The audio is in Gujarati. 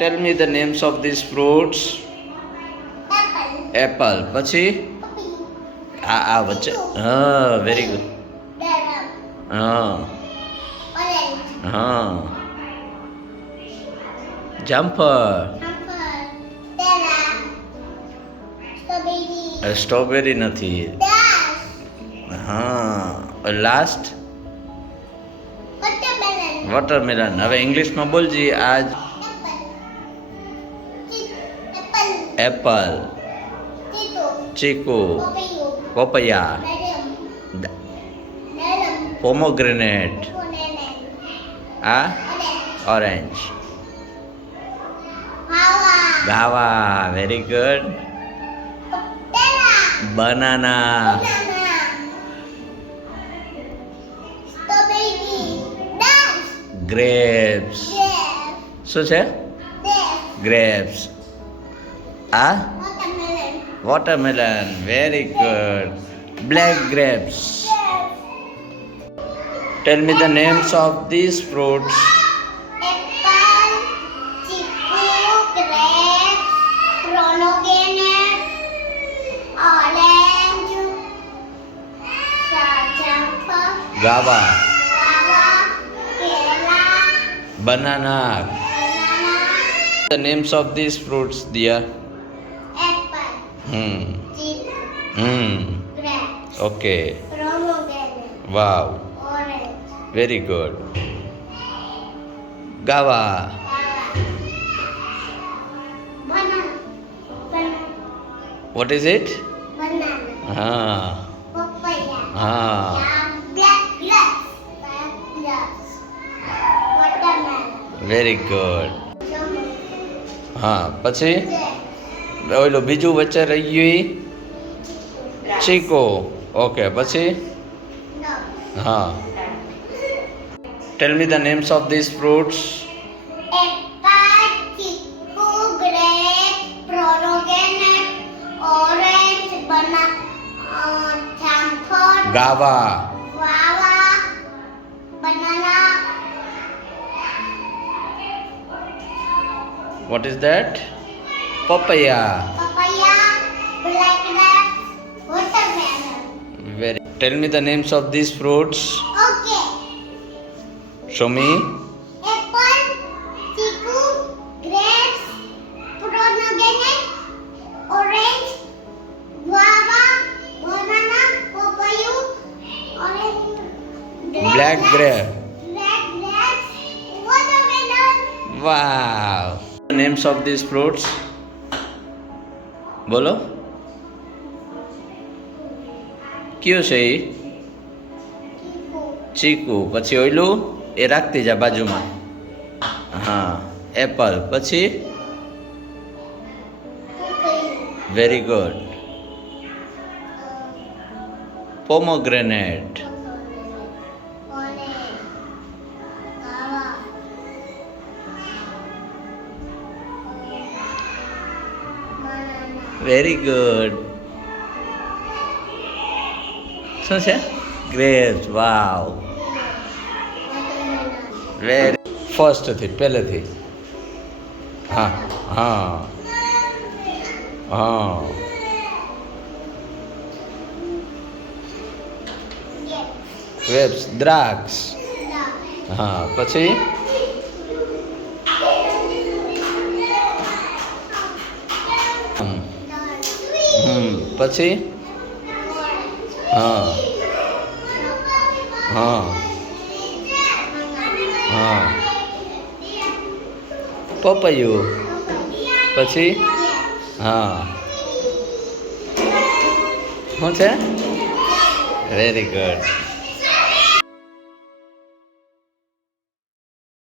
Tell me the names of these fruits. Apple. Apple. પછી Puppy. આ વચ્ચે વેરી ગુડ. Daram. હા Orange. હા jumper. Apple. Dara. Strawberry. Strawberry નથી. Dash. હા લાસ્ટ Watermelon. વોટરમેલન. હવે ઇંગ્લિશમાં બોલજી આજ. Apple. Apple, Tito. Chiku, Papaya. Papaya, Daram. Pomegranate, Banana. આ Orange. Orange, Guava. Guava very good, Dara. Banana, Banana. Strawberry. Dash. Grapes. Grape. શું છે? Dash. ગ્રેપ્સ. આ Watermelon. Watermelon very good, black grapes. Tell me the names of this fruits. Apple, chiku, grape, pomegranate, orange, jumper, guava, guava, kela, banana. banana, the names of this fruits દિયા. apple, chiku, grape, okay pomegranate, wow orange, very good. Guava, guava, banana, what is it? banana, હા papaya. હા Black grapes. Black grapes. Watermelon. Very good. Jumbo. હા પછી Grape. ઓલું બીજું વચ્ચે રહી ગયું ચીકો. ઓકે પછી No. હા tell me the names of this fruits. Apple, chiku, grape, pomegranate, orange, banana, jumper, guava, guava, banana, what is that? પપૈયા. papaya, black grapes, watermelon. Very tell me the names of this fruits. Okay. Show me. Apple, chiku, grapes, pomegranate, orange, guava, banana, papaya, orange, black grape. black grapes, watermelon. Wow. Names of this fruits બોલો. કયું છે એ? Chiku, ચીકુ. પછી ઓયલું એ રાખતી જા બાજુમાં. હા એપલ. પછી papaya, very good. Pomegranate. orange, guava, banana, very good. શું છે? ગ્રેપ્સ. Wow watermelon. વેરી ફર્સ્ટથી પહેલેથી. હા હા હા ગ્રેપ્સ. દ્રાક્ષ. હા પછી પછી હા હા હા પપૈયું. પછી હા શું છે? Very good.